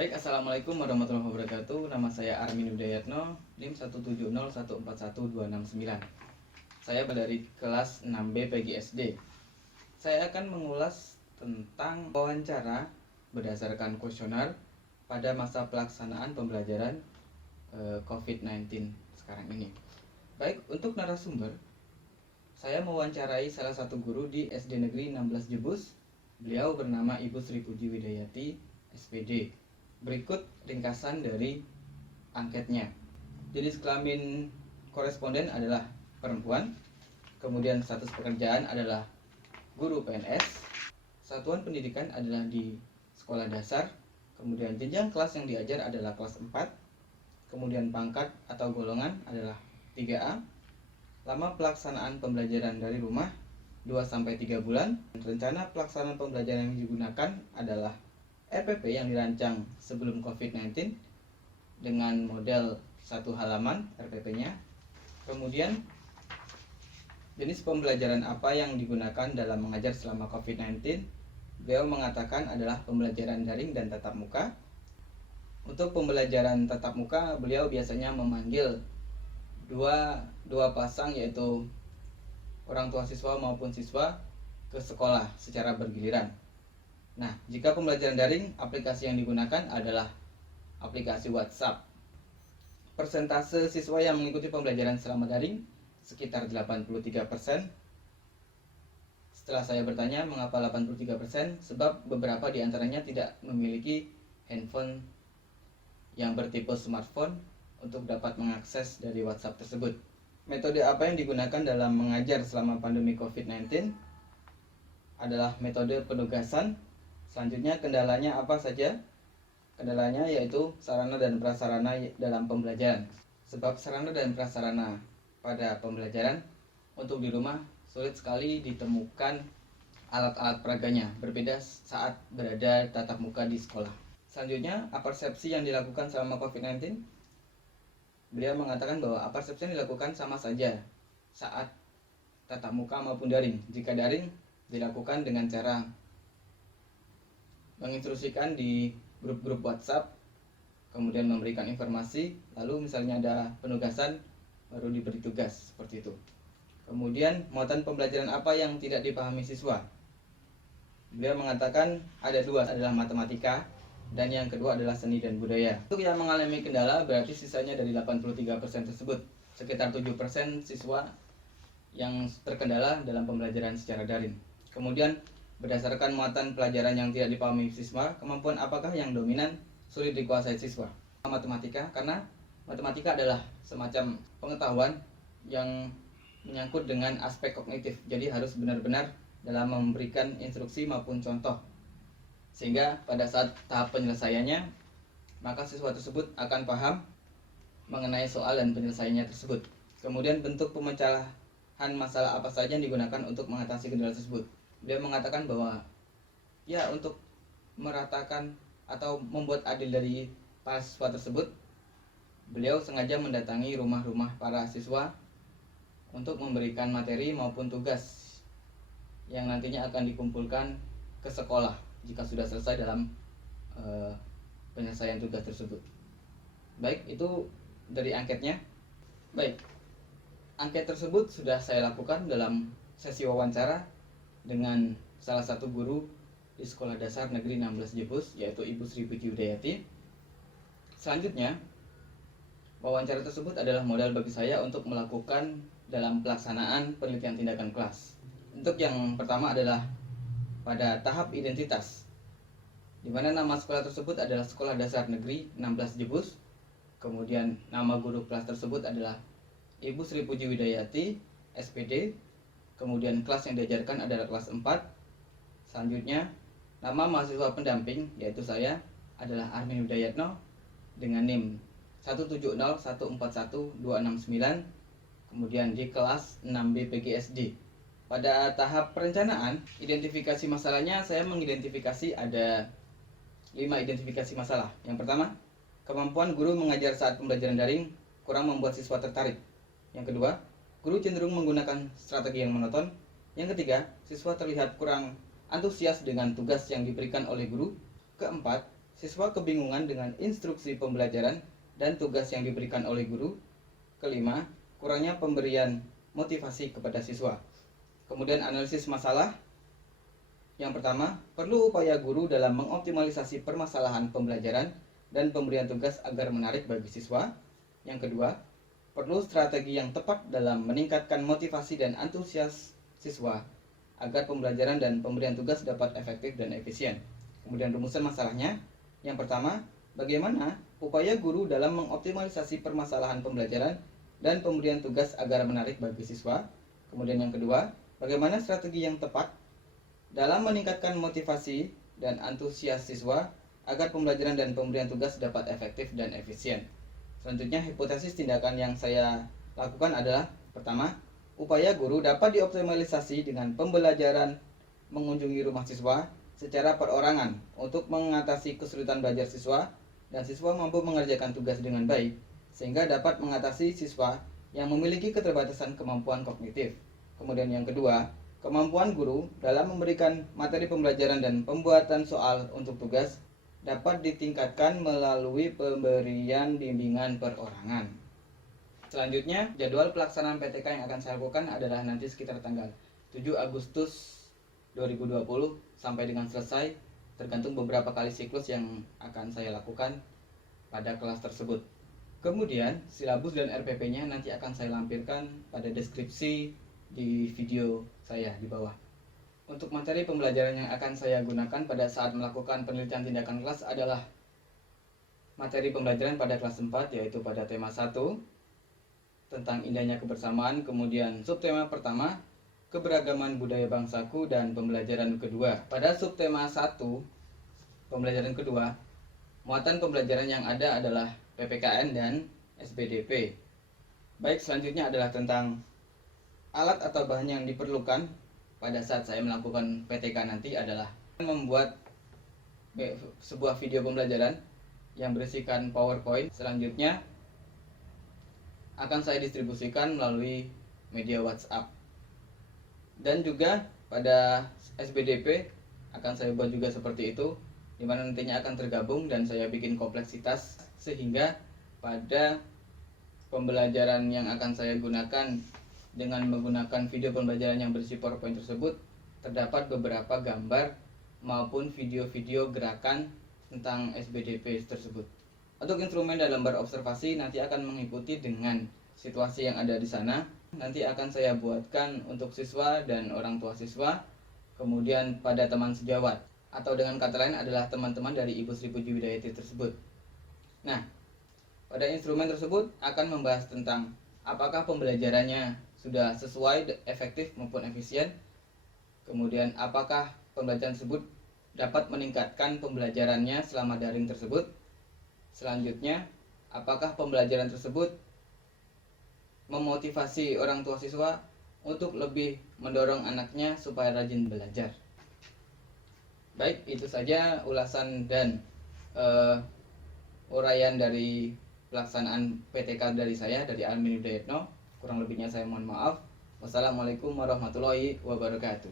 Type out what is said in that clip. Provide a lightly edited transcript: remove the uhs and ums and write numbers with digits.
Baik, Assalamualaikum warahmatullahi wabarakatuh. Nama saya Armin Udayatno, NIM 170141269. Saya dari kelas 6B PGSD. Saya akan mengulas tentang wawancara berdasarkan kuesioner pada masa pelaksanaan pembelajaran COVID-19 sekarang ini. Baik, untuk narasumber, saya mewawancarai salah satu guru di SD Negeri 16 Jebus. Beliau bernama Ibu Sri Puji Widayati, SPD. Berikut ringkasan dari angketnya. Jenis kelamin koresponden adalah perempuan. Kemudian status pekerjaan adalah guru PNS. Satuan pendidikan adalah di sekolah dasar. Kemudian jenjang kelas yang diajar adalah kelas 4. Kemudian pangkat atau golongan adalah 3A. Lama pelaksanaan pembelajaran dari rumah 2-3 bulan. Rencana pelaksanaan pembelajaran yang digunakan adalah RPP yang dirancang sebelum COVID-19 dengan model 1 halaman RPP-nya. Kemudian jenis pembelajaran apa yang digunakan dalam mengajar selama COVID-19? Beliau mengatakan adalah pembelajaran daring dan tatap muka. Untuk pembelajaran tatap muka, beliau biasanya memanggil dua pasang, yaitu orang tua siswa maupun siswa ke sekolah secara bergiliran. Nah, jika pembelajaran daring, aplikasi yang digunakan adalah aplikasi WhatsApp. Persentase siswa yang mengikuti pembelajaran selama daring sekitar 83%. Setelah saya bertanya mengapa 83%, sebab beberapa di antaranya tidak memiliki handphone yang bertipe smartphone untuk dapat mengakses dari WhatsApp tersebut. Metode apa yang digunakan dalam mengajar selama pandemi COVID-19 adalah metode penugasan. Selanjutnya, kendalanya apa saja? Kendalanya yaitu sarana dan prasarana dalam pembelajaran. Sebab sarana dan prasarana pada pembelajaran untuk di rumah sulit sekali ditemukan alat-alat peraganya, berbeda saat berada tatap muka di sekolah. Selanjutnya, apersepsi yang dilakukan selama COVID-19. Beliau mengatakan bahwa apersepsi yang dilakukan sama saja saat tatap muka maupun daring. Jika daring dilakukan dengan cara menginstruksikan di grup-grup WhatsApp, kemudian memberikan informasi, lalu misalnya ada penugasan, baru diberi tugas, seperti itu. Kemudian, muatan pembelajaran apa yang tidak dipahami siswa? Beliau mengatakan ada dua, adalah matematika, dan yang kedua adalah seni dan budaya. Untuk yang mengalami kendala, berarti sisanya dari 83% tersebut, sekitar 7% siswa yang terkendala dalam pembelajaran secara daring. Kemudian, berdasarkan muatan pelajaran yang tidak dipahami siswa, kemampuan apakah yang dominan sulit dikuasai siswa? Matematika, karena matematika adalah semacam pengetahuan yang menyangkut dengan aspek kognitif. Jadi harus benar-benar dalam memberikan instruksi maupun contoh. Sehingga pada saat tahap penyelesaiannya, maka siswa tersebut akan paham mengenai soal dan penyelesaiannya tersebut. Kemudian bentuk pemecahan masalah apa saja yang digunakan untuk mengatasi kendala tersebut. Beliau mengatakan bahwa ya, untuk meratakan atau membuat adil dari para siswa tersebut, beliau sengaja mendatangi rumah-rumah para siswa untuk memberikan materi maupun tugas yang nantinya akan dikumpulkan ke sekolah jika sudah selesai dalam penyelesaian tugas tersebut. Baik, itu dari angketnya. Baik, angket tersebut sudah saya lakukan dalam sesi wawancara dengan salah satu guru di Sekolah Dasar Negeri 16 Jebus, yaitu Ibu Sri Puji Widayati. Selanjutnya, wawancara tersebut adalah modal bagi saya untuk melakukan dalam pelaksanaan penelitian tindakan kelas. Untuk yang pertama adalah pada tahap identitas, di mana nama sekolah tersebut adalah Sekolah Dasar Negeri 16 Jebus. Kemudian nama guru kelas tersebut adalah Ibu Sri Puji Widayati, SPD. Kemudian kelas yang diajarkan adalah kelas 4. Selanjutnya, nama mahasiswa pendamping, yaitu saya, adalah Armin Udayatno dengan NIM 170141269. Kemudian di kelas 6B PGSD. Pada tahap perencanaan, identifikasi masalahnya saya mengidentifikasi ada 5 identifikasi masalah. Yang pertama, kemampuan guru mengajar saat pembelajaran daring kurang membuat siswa tertarik. Yang kedua, guru cenderung menggunakan strategi yang monoton. Yang ketiga, siswa terlihat kurang antusias dengan tugas yang diberikan oleh guru. Keempat, siswa kebingungan dengan instruksi pembelajaran dan tugas yang diberikan oleh guru. Kelima, kurangnya pemberian motivasi kepada siswa. Kemudian analisis masalah. Yang pertama, perlu upaya guru dalam mengoptimalisasi permasalahan pembelajaran dan pemberian tugas agar menarik bagi siswa. Yang kedua, perlu strategi yang tepat dalam meningkatkan motivasi dan antusias siswa agar pembelajaran dan pemberian tugas dapat efektif dan efisien. Kemudian rumusan masalahnya. Yang pertama, bagaimana upaya guru dalam mengoptimalisasi permasalahan pembelajaran dan pemberian tugas agar menarik bagi siswa. Kemudian yang kedua, bagaimana strategi yang tepat dalam meningkatkan motivasi dan antusias siswa agar pembelajaran dan pemberian tugas dapat efektif dan efisien. Selanjutnya, hipotesis tindakan yang saya lakukan adalah: pertama, upaya guru dapat dioptimalisasi dengan pembelajaran mengunjungi rumah siswa secara perorangan untuk mengatasi kesulitan belajar siswa dan siswa mampu mengerjakan tugas dengan baik sehingga dapat mengatasi siswa yang memiliki keterbatasan kemampuan kognitif. Kemudian yang kedua, kemampuan guru dalam memberikan materi pembelajaran dan pembuatan soal untuk tugas dapat ditingkatkan melalui pemberian bimbingan perorangan. Selanjutnya, jadwal pelaksanaan PTK yang akan saya lakukan adalah nanti sekitar tanggal 7 Agustus 2020 sampai dengan selesai, tergantung beberapa kali siklus yang akan saya lakukan pada kelas tersebut. Kemudian, silabus dan RPP-nya nanti akan saya lampirkan pada deskripsi di video saya di bawah. Untuk materi pembelajaran yang akan saya gunakan pada saat melakukan penelitian tindakan kelas adalah materi pembelajaran pada kelas 4, yaitu pada tema 1 tentang indahnya kebersamaan, kemudian subtema pertama keberagaman budaya bangsaku, dan pembelajaran kedua. Pada subtema 1 pembelajaran kedua, muatan pembelajaran yang ada adalah PPKN dan SPDP. Baik, selanjutnya adalah tentang alat atau bahan yang diperlukan pada saat saya melakukan PTK nanti adalah membuat sebuah video pembelajaran yang berisikan PowerPoint. Selanjutnya akan saya distribusikan melalui media WhatsApp. Dan juga pada SPDP akan saya buat juga seperti itu, di mana nantinya akan tergabung dan saya bikin kompleksitas sehingga pada pembelajaran yang akan saya gunakan dengan menggunakan video pembelajaran yang berisi PowerPoint tersebut terdapat beberapa gambar maupun video-video gerakan tentang SPDP tersebut. Untuk instrumen dalam berobservasi nanti akan mengikuti dengan situasi yang ada di sana. Nanti akan saya buatkan untuk siswa dan orang tua siswa, kemudian pada teman sejawat, atau dengan kata lain adalah teman-teman dari Ibu Sri Puji Widayati tersebut. Nah, pada instrumen tersebut akan membahas tentang apakah pembelajarannya sudah sesuai, efektif maupun efisien. Kemudian apakah pembelajaran tersebut dapat meningkatkan pembelajarannya selama daring tersebut. Selanjutnya, apakah pembelajaran tersebut memotivasi orang tua siswa untuk lebih mendorong anaknya supaya rajin belajar. Baik, itu saja ulasan dan uraian dari pelaksanaan PTK dari saya, dari Armin Hidayatno. Kurang lebihnya saya mohon maaf. Wassalamualaikum warahmatullahi wabarakatuh.